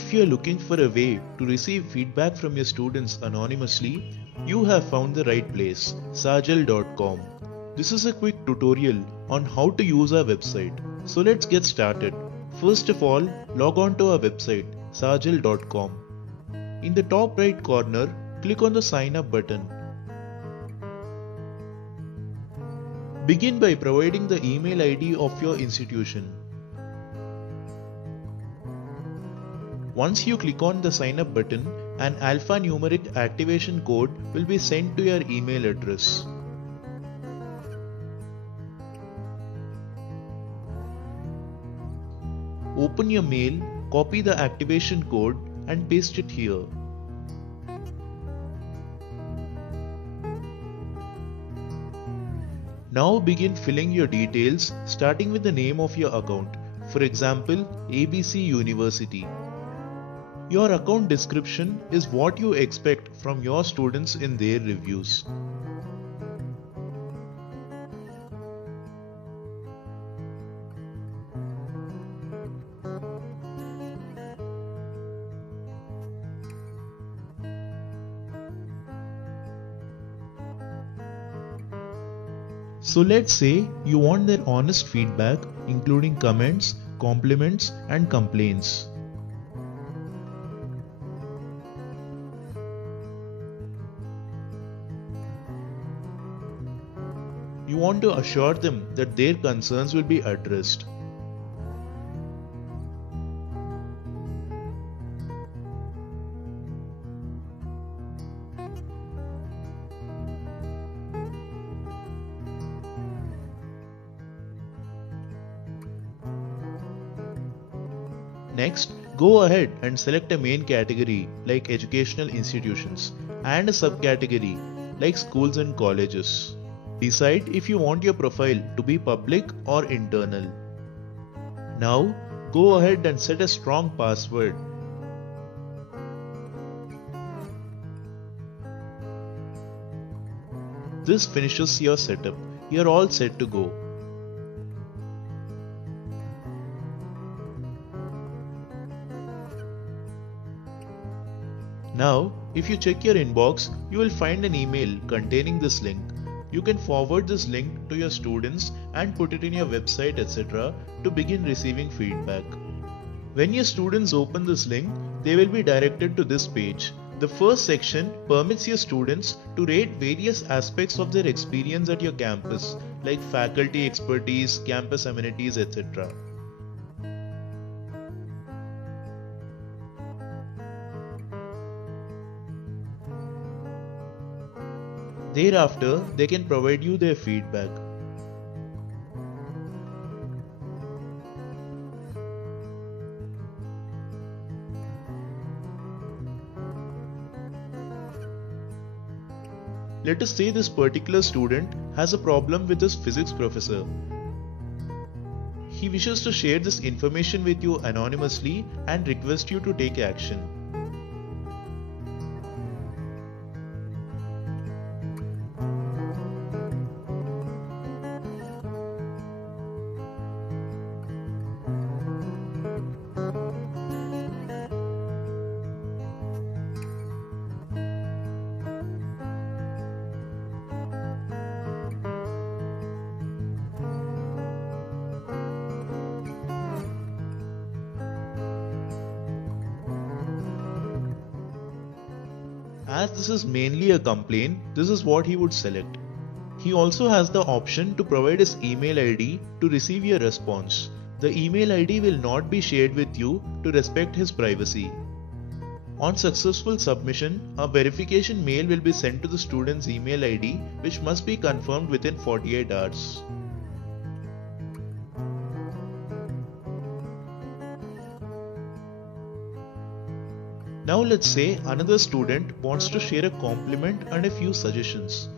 If you are looking for a way to receive feedback from your students anonymously, you have found the right place, sajal.com. This is a quick tutorial on how to use our website. So let's get started. First of all, log on to our website, sajal.com. In the top right corner, click on the sign up button. Begin by providing the email ID of your institution. Once you click on the sign up button, an alphanumeric activation code will be sent to your email address. Open your mail, copy the activation code and paste it here. Now begin filling your details starting with the name of your account, for example ABC University. Your account description is what you expect from your students in their reviews. So let's say you want their honest feedback, including comments, compliments, and complaints. You want to assure them that their concerns will be addressed. Next, go ahead and select a main category like educational institutions and a subcategory like schools and colleges. Decide if you want your profile to be public or internal. Now, go ahead and set a strong password. This finishes your setup. You're all set to go. Now, if you check your inbox, you will find an email containing this link. You can forward this link to your students and put it in your website, etc. to begin receiving feedback. When your students open this link, they will be directed to this page. The first section permits your students to rate various aspects of their experience at your campus, like faculty expertise, campus amenities, etc. Thereafter, they can provide you their feedback. Let us say this particular student has a problem with his physics professor. He wishes to share this information with you anonymously and request you to take action. As this is mainly a complaint, this is what he would select. He also has the option to provide his email ID to receive your response. The email ID will not be shared with you to respect his privacy. On successful submission, a verification mail will be sent to the student's email ID, which must be confirmed within 48 hours. Now let's say another student wants to share a compliment and a few suggestions.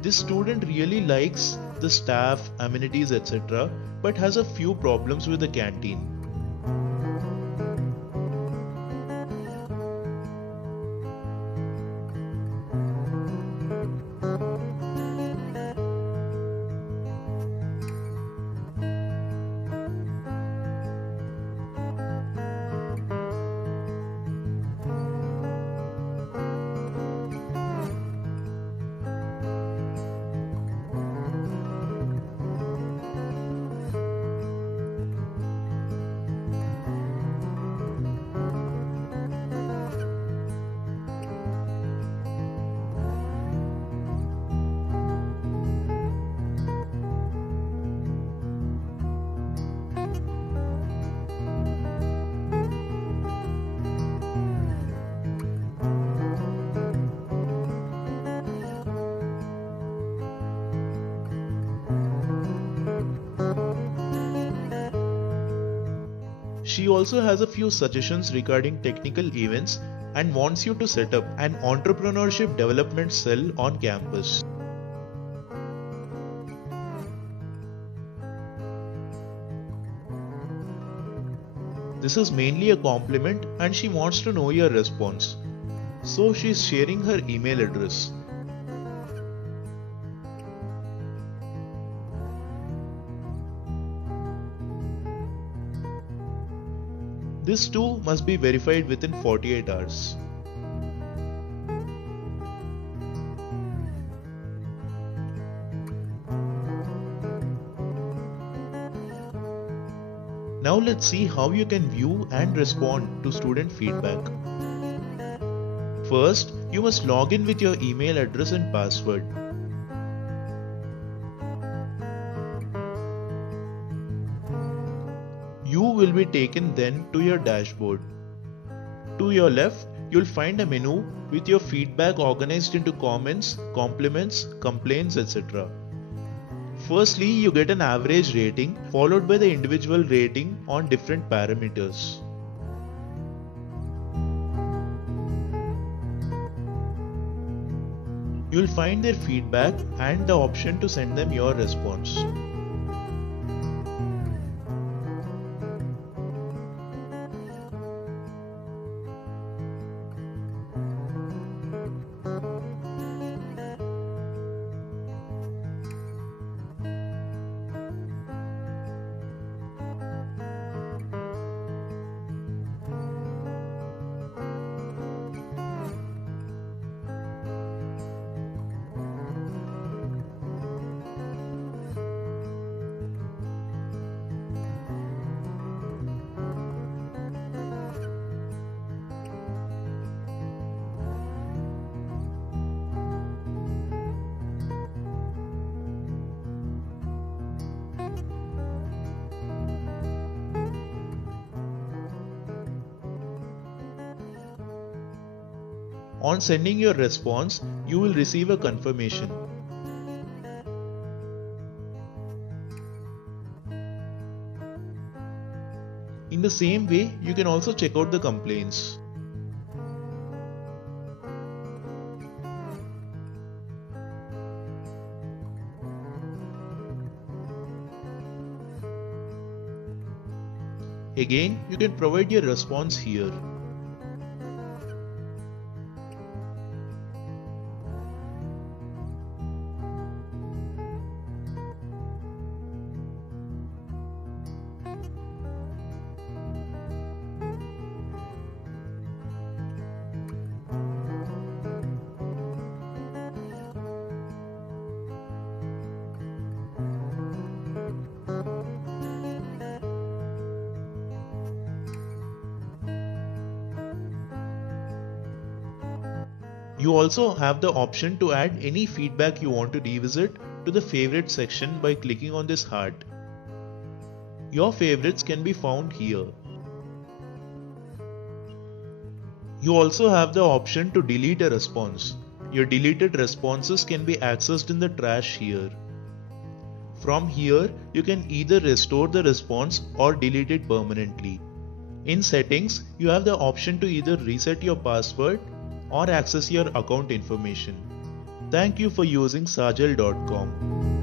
This student really likes the staff, amenities, etc., but has a few problems with the canteen. She also has a few suggestions regarding technical events and wants you to set up an entrepreneurship development cell on campus. This is mainly a compliment and she wants to know your response. So she is sharing her email address. This too must be verified within 48 hours. Now let's see how you can view and respond to student feedback. First, you must log in with your email address and password. You will be taken then to your dashboard. To your left, you'll find a menu with your feedback organized into comments, compliments, complaints, etc. Firstly, you get an average rating followed by the individual rating on different parameters. You'll find their feedback and the option to send them your response. On sending your response, you will receive a confirmation. In the same way, you can also check out the complaints. Again, you can provide your response here. You also have the option to add any feedback you want to revisit to the favorite section by clicking on this heart. Your favorites can be found here. You also have the option to delete a response. Your deleted responses can be accessed in the trash here. From here, you can either restore the response or delete it permanently. In settings, you have the option to either reset your password or access your account information. Thank you for using Sajal.com.